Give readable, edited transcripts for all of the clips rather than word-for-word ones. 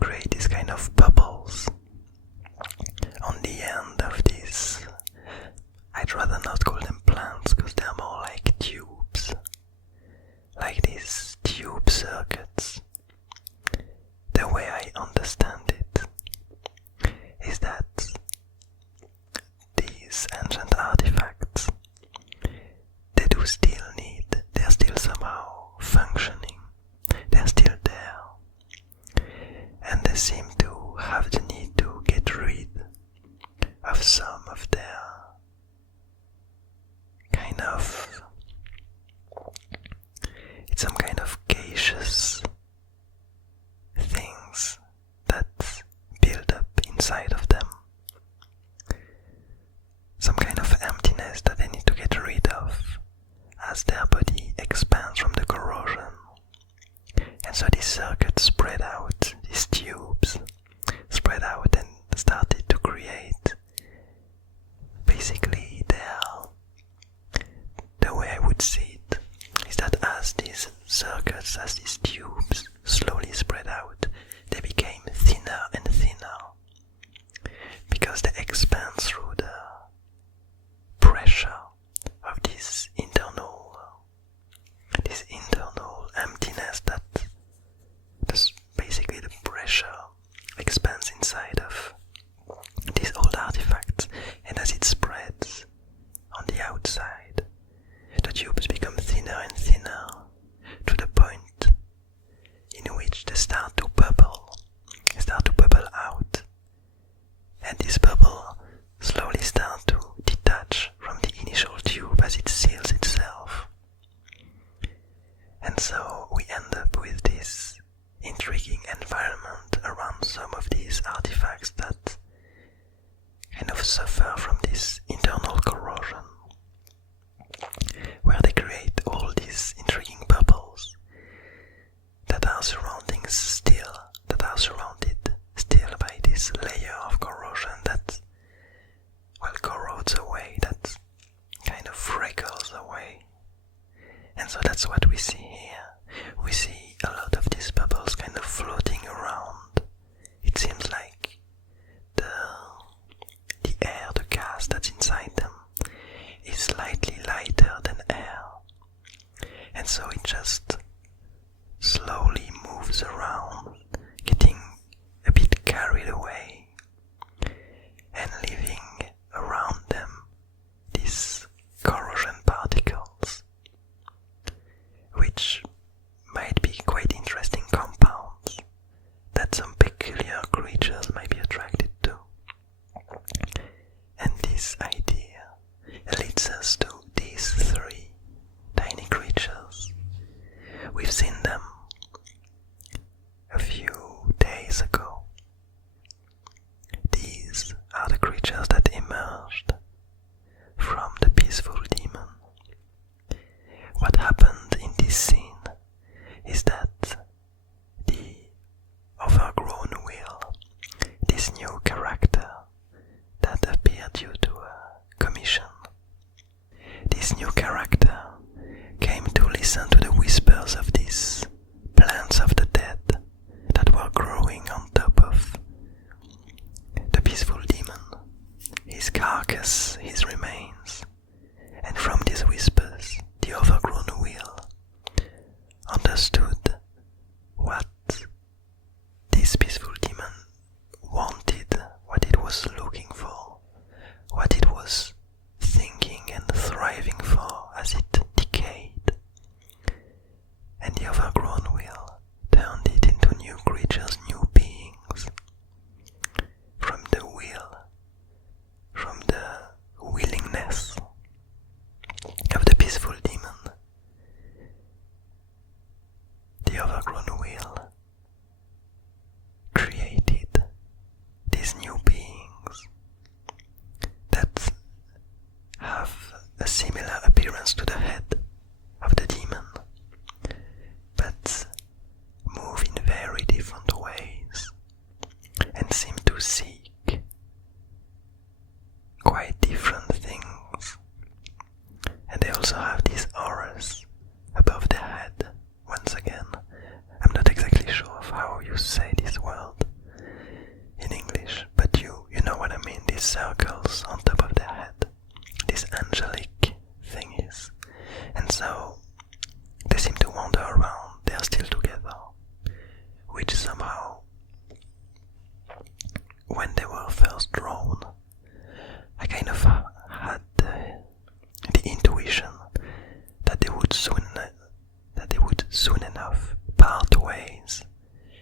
create this kind of bubbles on the end of these. I'd rather not call them plants because they're more like tubes, like these tube circuits. The way I understand it is that these ancient artifacts, they're still somehow functioning, they're still there, and they seem to have the need to get rid of some of their it's some kind of gaseous things that build up inside of them. Some kind of emptiness that they need to get rid of as their body expands from the corrosion. And so these circuits spread out, these tubes spread out and started to create basically the way I would see it is that as these circuits, as these tubes slowly spread out, they became thinner and thinner because they expand through the pressure of this internal emptiness that basically the pressure expands inside of these old artifacts, and as it spreads on the outside, the tubes become thinner and thinner to the point in which they start to bubble out, and this bubble slowly starts to detach from the initial tube as it seals itself. And so we end up with this intriguing environment around some of these artifacts that kind of suffer from this internal corrosion, where they create all these intriguing bubbles that are surrounded still by this layer of corrosion that, well, corrodes away, that kind of freckles away. And so that's what we see here. We see a lot of these bubbles kind of floating around. It seems like the air, the gas that's inside them, is slightly lighter than air. And so it just slowly moves around, getting a bit carried away and leaving around them these corrosion particles, which might be quite interesting compounds that some peculiar creatures might be attracted to. And this idea leads us to these three tiny creatures. We've seen them a few days ago. These are the creatures that emerged from the peaceful demon. What happened in this scene is that the overgrown will, this new character that appeared due to a commission, this new character came to listen to the whispers of these plants of the dead that were growing on top of the peaceful demon, his carcass, his remains. And from these whispers, the overgrown will understood what this peaceful demon wanted, what it was looking for, what it was thinking and thriving for as it decayed. And the overgrown will turned it into new creatures, new beings. From the will, from the willingness of the peaceful demon, the overgrown will created these new beings that have a similar appearance to the head of the demon, but move in very different ways and seem to seek quite different things. And they also have these auras above their head. Once again, I'm not exactly sure of how you say this word. circles on top of their head, these angelic thingies. And so they seem to wander around, they are still together, which somehow, when they were first drawn, I kind of had the intuition that they would soon enough part ways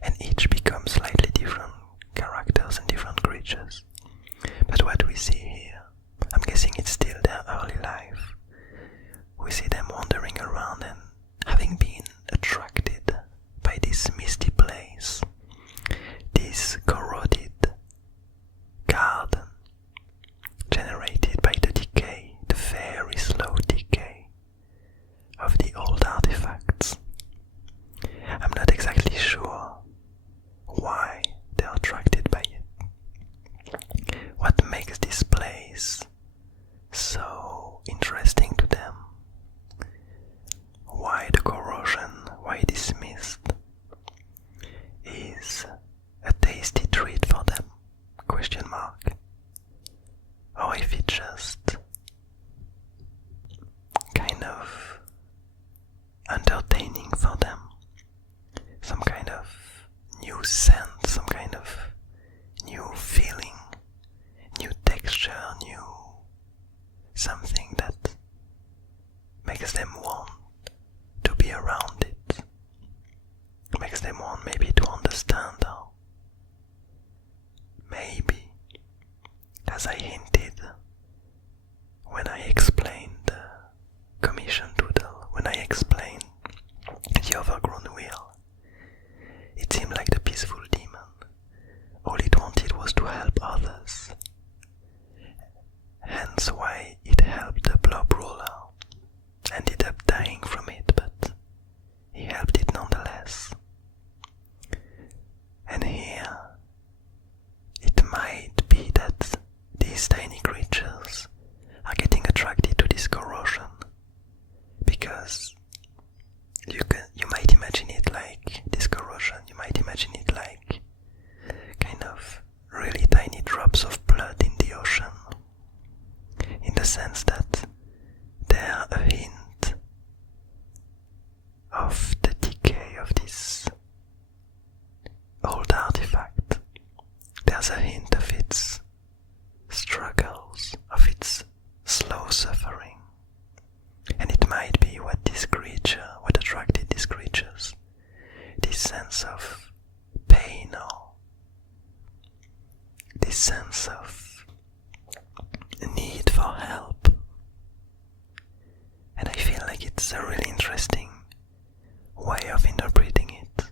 and each become slightly different characters and different creatures. But what we see here, I'm guessing it's still their early life. We see them wandering around and having been attracted by this misty place, this corroded garden generated by the decay, the very slow decay of the old artifacts. I'm not exactly sure why they are attracted by it. What makes this place so interesting to them? Why the corrosion, why this mist is a tasty treat for them? Question mark. Or if it's just kind of entertaining for them. Some kind of new scent, some kind of new feeling, new texture, new something that makes them want to be around it, makes them want maybe to understand how. Maybe, as I hinted when I explained the commission Doodle, when I explained the overgrown wheel, it seemed like the peaceful demon, all it wanted was to help others. Hence why it helped the blob ruler, ended up dying from it, but he helped it nonetheless. And here, it might be that these tiny creatures are getting attracted to this corrosion, because you might imagine it like this corrosion, you might imagine it like kind of really tiny drops of blood in the ocean, in the sense that they're a hint of the decay of this old artifact. There's a hint of its struggles, of its slow suffering. And it might be what attracted these creatures, this sense of pain or this sense of need for help. And I feel like it's a really interesting way of interpreting it,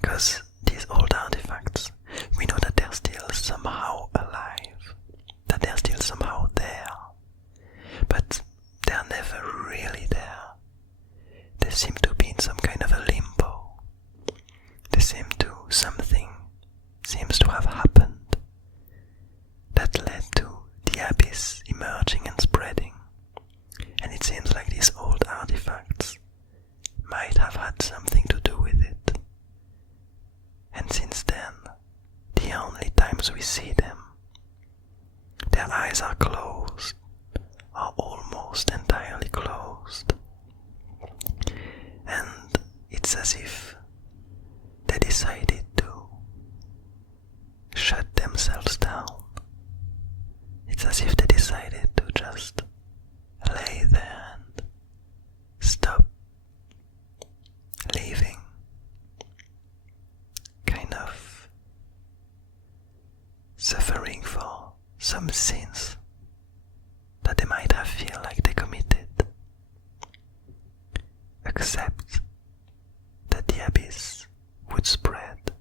because these old artifacts, we know that they're still somehow alive, that they're still somehow there, but they're never really there. They seem to be in some kind of a limbo. Something seems to have happened that led to the abyss emerging and spreading. And it seems like these old artifacts might have had something to do with it. And since then, the only times we see them, their eyes are closed, or almost entirely closed. And it's as if they decided to shut themselves down. It's as if they decided to just lay there and stop living, kind of suffering for some sins that they might have feel like they committed, except that the abyss would spread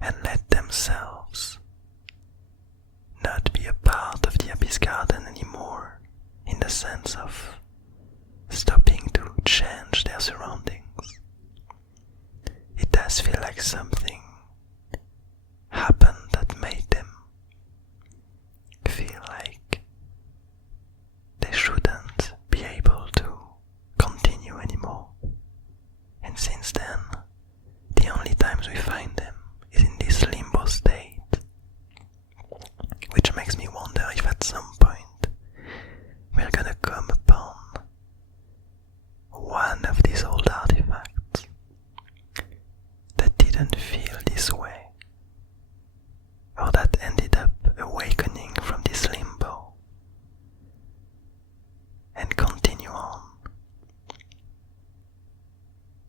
and let themselves not be a part of the abyss garden anymore, in the sense of stopping to change their surroundings. It does feel like something happened that made them feel like they shouldn't be able to continue anymore. And since then, the only times we find them is in this limbo state, which didn't feel this way, or that ended up awakening from this limbo and continue on.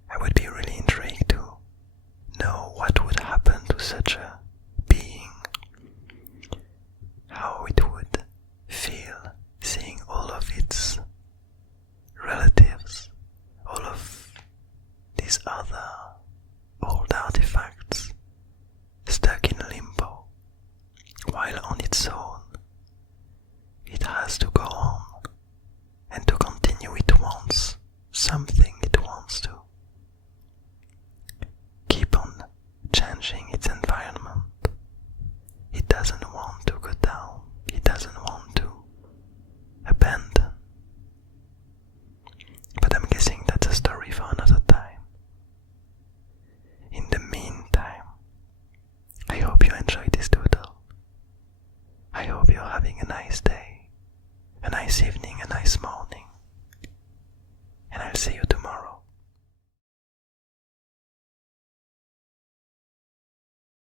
I would be really intrigued to know what would happen to such a being, how it would feel seeing all of its relatives, all of these other old artifacts stuck in limbo, while on its own it has to go on, and to continue it wants something, it wants to keep on changing its environment. It doesn't want to go down, it doesn't want to abandon. But I'm guessing that's a story for another time. In the meantime, I hope you enjoyed this doodle. I hope you're having a nice day, a nice evening, a nice morning.